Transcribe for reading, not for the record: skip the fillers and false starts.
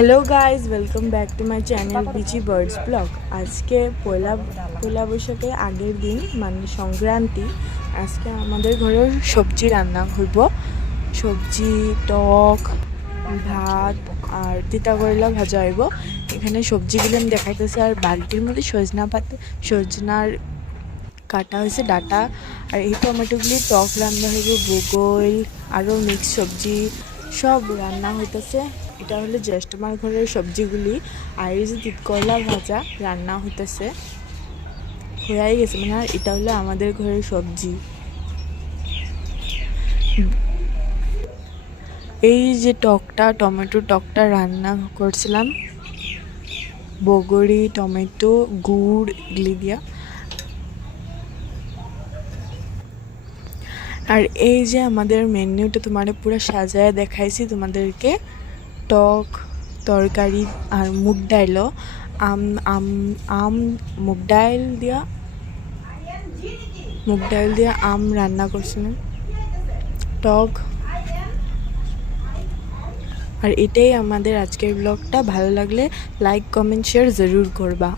Hello guys, welcome back to my channel বিচি birds blog. আজকে পয়লা বৈশাখের আগের দিন, মানে সংক্রান্তি। আজকে আমাদের ঘরে সবজি রান্না হইব। সবজি, টক, ভাত আর তিতা করলা ভাজা হইব। এখানে সবজিগুলো আমি দেখাইতেছি। আর বালতির মধ্যে সজনার কাটা হয়েছে ডাটা। আর এই টমেটোগুলি টক রান্না হইব, বগল আরও মিক্স সবজি সব রান্না হইতেছে। এটা হলো জ্যৈষ্ঠ মাস ঘরের সবজিগুলি। আর এই যে তিতকরলা ভাজা রান্না হইতেছে, হয়ে গেছে মানে। আর এটা হলো আমাদের ঘরের সবজি। এই যে টমেটো টকটা রান্না করছিলাম, বগরি, টমেটো, গুড় এগুলি দিয়া। আর এই যে আমাদের মেনুটা তোমার পুরো সাজায় দেখাইছি তোমাদেরকে। টক তরকারি আর মুগ ডাইলও আম আম আম মুগ ডাইল দিয়া আম রান্না করছিলাম, টক। আর এটাই আমাদের আজকের ব্লগটা। ভালো লাগলে লাইক, কমেন্ট, শেয়ার জরুর করবা।